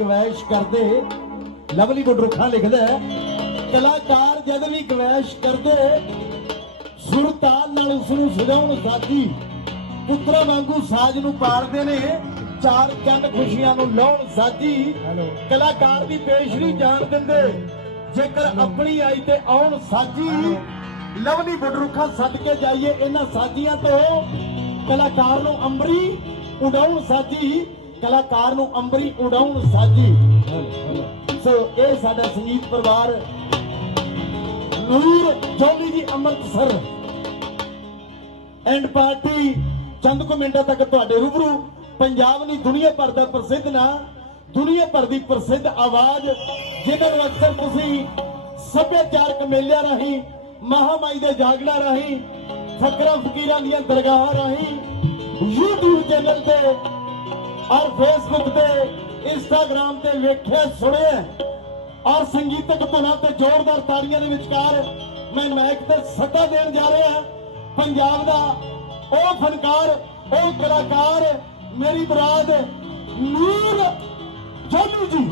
ਕਵੈਸ਼ ਕਰਦੇ। ਲਵਲੀ ਗੁਡਰੁਖਾ ਲਿਖਦਾ ਹੈ, ਕਲਾਕਾਰ ਜਦ ਵੀ ਕਵੈਸ਼ ਕਰਦੇ ਸੁਰਤਾਲ ਨਾਲ ਉਸ ਨੂੰ ਸਜਾਉਣ ਸਾਜੀ ਪੁੱਤਰਾ ਵਾਂਗੂ ਸਾਜ ਨੂੰ ਪਾਲਦੇ ਨੇ ਚਾਰ ਚੰਦ ਖੁਸ਼ੀਆਂ ਨੂੰ ਲਾਉਣ ਸਾਜੀ ਕਲਾਕਾਰ ਦੀ ਪੇਸ਼ਰੀ ਜਾਣ ਦਿੰਦੇ। ਜੇਕਰ ਆਪਣੀ ਆਈ ਤੇ ਆਉਣ ਸਾਜੀ ਲਵਲੀ ਗੁਡਰੁਖਾ ਸੱਦ ਕੇ ਜਾਈਏ ਇਹਨਾਂ ਸਾਜੀਆਂ ਤੋਂ। ਕਲਾਕਾਰ ਨੂੰ ਅੰਬਰੀ ਉਡਾਉਣ ਸਾਜੀ ਕਲਾਕਾਰ ਨੂੰ ਅੰਬਰੀ ਉਡਾਉਣ ਸਾਜੀ। ਸੋ ਇਹ ਸਾਡਾ ਸੰਗੀਤ ਪਰਿਵਾਰ। ਨੂਰ ਜੋਲੀ ਜੀ ਅੰਮ੍ਰਿਤਸਰ। ਐਂਡ ਪਾਰਟੀ ਚੰਦ ਕੁ ਮਿੰਟਾਂ ਤੱਕ ਤੁਹਾਡੇ ਰੂਬਰੂ। ਪੰਜਾਬ ਦੀ ਦੁਨੀਆ ਭਰ ਦਾ ਪ੍ਰਸਿੱਧ ਨਾ, ਦੁਨੀਆ ਭਰ ਦੀ ਪ੍ਰਸਿੱਧ ਆਵਾਜ਼ ਜਿਹਨਾਂ ਨੂੰ ਅਕਸਰ ਤੁਸੀਂ ਸੱਭਿਆਚਾਰਕ ਮੇਲਿਆਂ ਰਾਹੀਂ, ਮਹਾਮਾਈ ਦੇ ਜਾਗਣਾ ਰਾਹੀਂ, ਫਕਰਾਂ, ਫਕੀਰਾਂ ਦੀਆਂ ਦਰਗਾਹਾਂ ਰਾਹੀਂ, YouTube ਚੈਨਲ ਤੇ ਔਰ ਫੇਸਬੁੱਕ ਤੇ ਇੰਸਟਾਗ੍ਰam ਤੇ ਵੇਖਿਆ, ਸੁਣਿਆ। ਔਰ ਸੰਗੀਤਕ ਧੁਨਾਂ ਤੇ ਜ਼ੋਰਦਾਰ ਤਾੜੀਆਂ ਦੇ ਵਿਚਕਾਰ ਮੈਂ ਮਾਈਕ ਤੇ ਸੱਦਾ ਦੇਣ ਜਾ ਰਿਹਾ ਪੰਜਾਬ ਦਾ ਉਹ ਫਨਕਾਰ, ਉਹ ਕਲਾਕਾਰ, ਮੇਰੀ ਬਰਾਦ ਨੂਰ ਜੋਲੂ ਜੀ।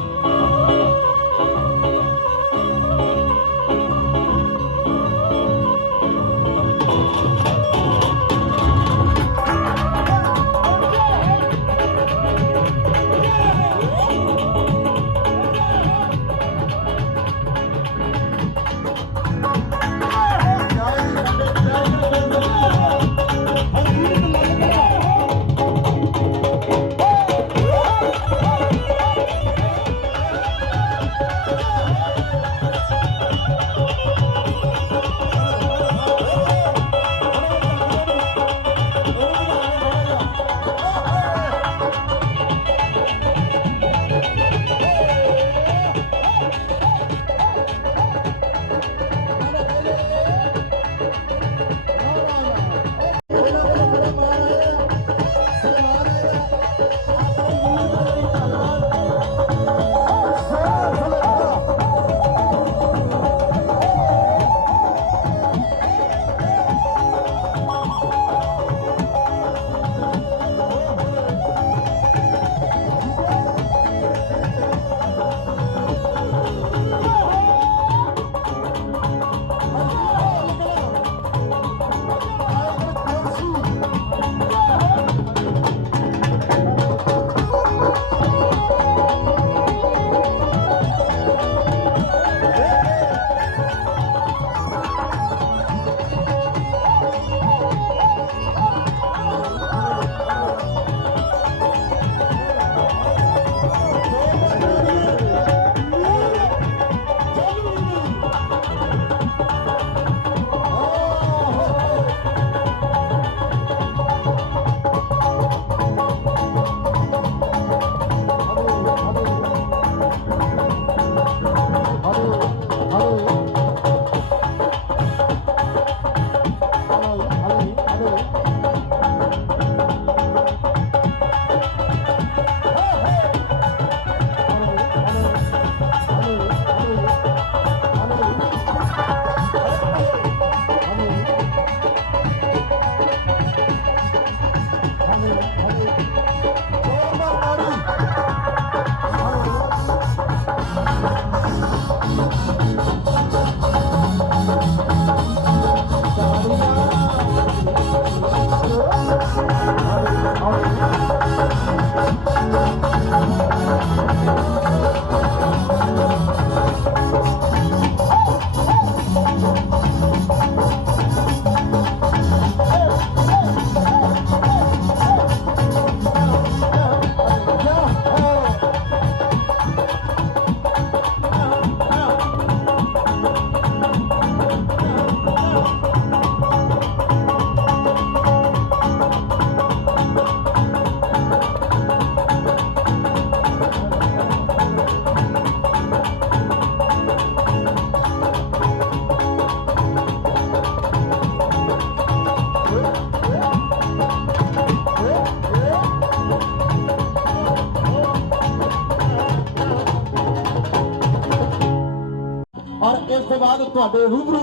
ਔਰ ਤੁਹਾਡੇ ਰੂਬਰੂ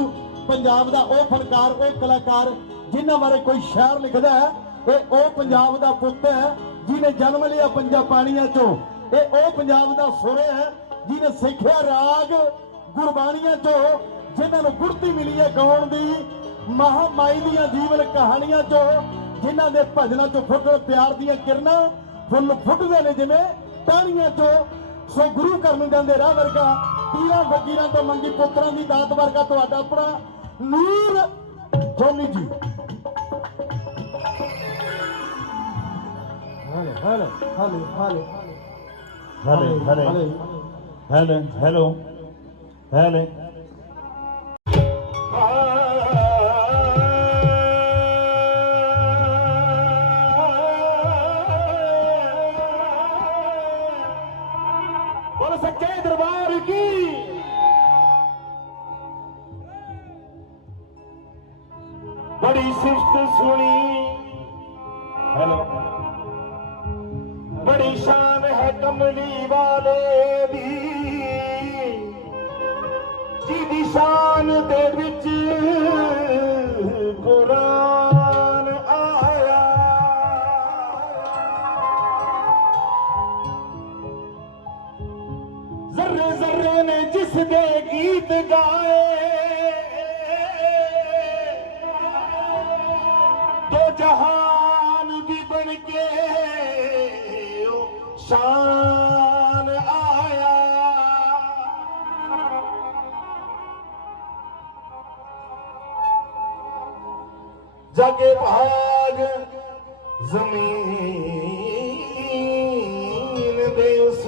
ਪੰਜਾਬ ਦਾ ਉਹ ਫਨਕਾਰ ਉਹ ਕਲਾਕਾਰ ਜਿਨ੍ਹਾਂ ਬਾਰੇ ਕੋਈ ਸ਼ਾਇਰ ਲਿਖਦਾ ਹੈ, ਇਹ ਉਹ ਪੰਜਾਬ ਦਾ ਪੁੱਤ ਹੈ, ਜਿਹਨੇ ਜਨਮ ਲਿਆ ਪੰਜਾ ਪਾਣੀਆਂ ਚੋਂ। ਇਹ ਉਹ ਪੰਜਾਬ ਦਾ ਸੁਰ ਹੈ, ਜਿਹਨੇ ਸਿੱਖਿਆ ਰਾਗ ਗੁਰਬਾਣੀਆਂ ਚੋਂ, ਜਿਨ੍ਹਾਂ ਨੂੰ ਗੁਰਤੀ ਮਿਲੀ ਹੈ ਗਾਉਣ ਦੀ, ਮਹਾਮਾਈ ਦੀਆਂ ਜੀਵਨ ਕਹਾਣੀਆਂ ਚੋਂ, ਜਿਨ੍ਹਾਂ ਦੇ ਭਜਨਾਂ ਚੋਂ ਫੁੱਟ ਪਿਆਰ ਦੀਆਂ ਕਿਰਨਾਂ ਫੁੱਲ ਫੁੱਟਦੇ ਨੇ ਜਿਵੇਂ ਟਾਹਣੀਆਂ ਚੋਂ। ਸੋ ਗੁਰੂ ਘਰ ਨੂੰ ਜਾਂਦੇ ਰਾਹ ਵਰਗਾ ਪੀਰਾਂ ਫਕੀਰਾਂ ਤੋਂ ਮੰਗੀ ਪੁੱਤਰਾਂ ਦੀ ਦਾਤ ਵਰਗਾ ਤੁਹਾਡਾ ਆਪਣਾ ਨੂਰ ਜੋਨੀ ਜੀ। ਹਲੇ ਹਲੇ ਹਲੇ। ਹਲੇ ਹਲੇ। ਹਲੇ ਹਲੇ। ਹੈਲੋ ਹਲੇ। ਦਰਬਾਰ ਕੀ ਬੜੀ ਸਿਫਤ ਜਗੇ ਭਾਗ ਜ਼ਮੀਨ ਦੇ ਉਸ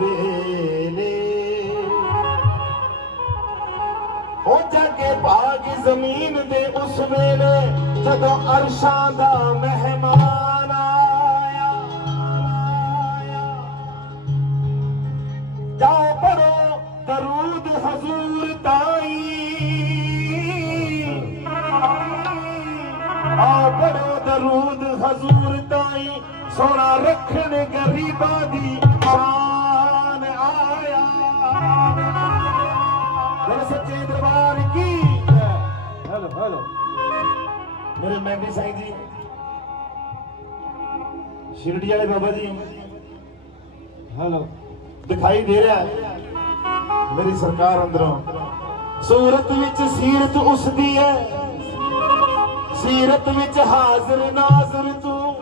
ਵੇਲੇ। ਹੋ ਜਾਗੇ ਭਾਗ ਜ਼ਮੀਨ ਦੇ ਉਸ ਵੇਲੇ, ਜਦੋਂ ਅਰਸ਼ਾਂ ਦਾ ਮਹਿਮਾਨ ਸੱਚੇ ਦਰਬਾਰ ਕੀ ਹੈਲੋ ਹੈਲੋ। ਮੇਰੇ ਮੈਂਬੀ ਸਾਈਂ ਜੀ, ਸ਼ਿਰਡੀ ਵਾਲੇ ਬਾਬਾ ਜੀ, ਹੈਲੋ। ਦਿਖਾਈ ਦੇ ਰਿਹਾ ਮੇਰੀ ਸਰਕਾਰ ਅੰਦਰੋਂ। ਸੂਰਤ ਵਿੱਚ ਸੀਰਤ ਉਸ ਦੀ ਹੈ। ਸੀਰਤ ਵਿੱਚ ਹਾਜ਼ਰ ਨਾਜ਼ਰ ਤੂੰ।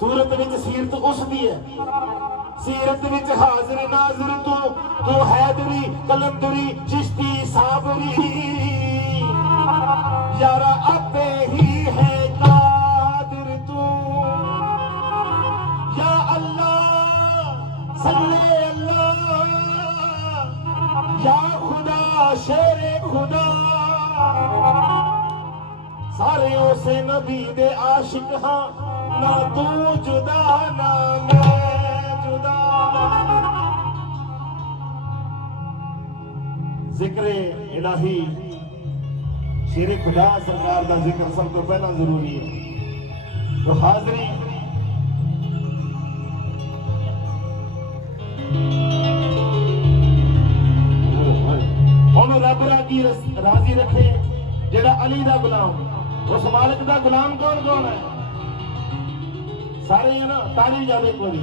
ਸੂਰਤ ਵਿੱਚ ਸੀਰਤ ਉਸ ਦੀ ਹੈ। ਸੀਰਤ ਵਿੱਚ ਹਾਜ਼ਰ ਨਾਜ਼ਰ ਤੂੰ ਤੂੰ ਹੈਦਰੀ, ਕਲੰਦਰੀ, ਚਿਸ਼ਤੀ, ਸਾਬਰੀ। ਯਾਰਾ ਆਪੇ ਹੀ ਹੈ ਕਾਦਰ ਤੂੰ। ਯਾ ਅੱਲਾ ਸੱਲੇ ਅੱਲਾ ਯਾ ਖੁਦਾ, ਸ਼ੇਰੇ ਖੁਦਾ। ਸਾਰੇ ਉਸੇ ਨਬੀ ਦੇ ਆਸ਼ਿਕ ਹਾਂ, ਨਾ ਤੂੰ ਜੁਦਾ, ਨਾ ਮੈਂ। ਜ਼ਿਕਰੇ ਇਲਾਹੀ। ਸ਼ੇਰੇ ਖੁਦਾ ਸਰਕਾਰ ਦਾ ਜ਼ਿਕਰ ਸਭ ਤੋਂ ਪਹਿਲਾਂ ਜ਼ਰੂਰੀ ਹੈ। ਤੋ ਹਾਜ਼ਰੀ। ਉਹਨੂੰ ਰੱਬ ਰਾਜੀ ਰਾਜ਼ੀ ਰੱਖੇ, ਜਿਹੜਾ ਅਲੀ ਦਾ ਗੁਲਾਮ, ਉਸ ਮਾਲਕ ਦਾ ਗੁਲਾਮ ਕੌਣ ਕੌਣ ਹੈ? ਸਾਰੇ ਹੈ ਨਾ ਤਾਲੀ ਜਾਵੇ ਕੋਈ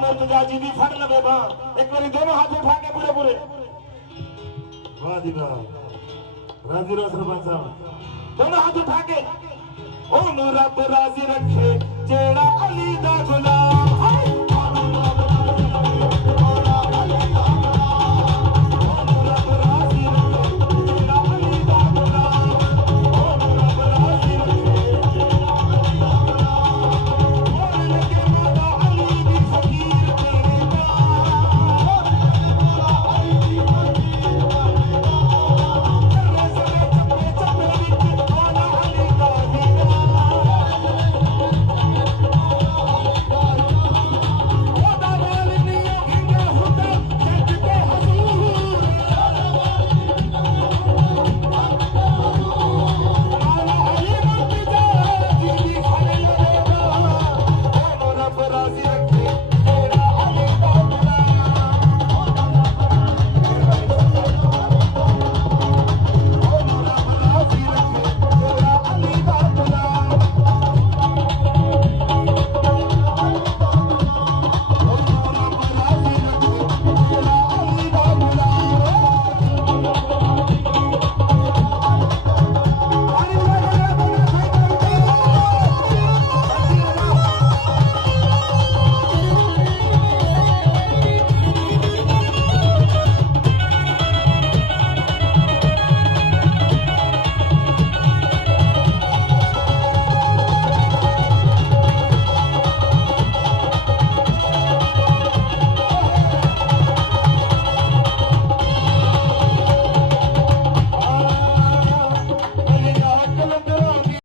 मुर्तजा जी भी फड़ लगे बा एक बार दोनों हाथ उठा के पूरे पूरे वाह जी वाह राजी रो सरपंच साहब दोनों हाथ उठा के ओनू रब राजी रखे जेड़ा अली दा गुलाम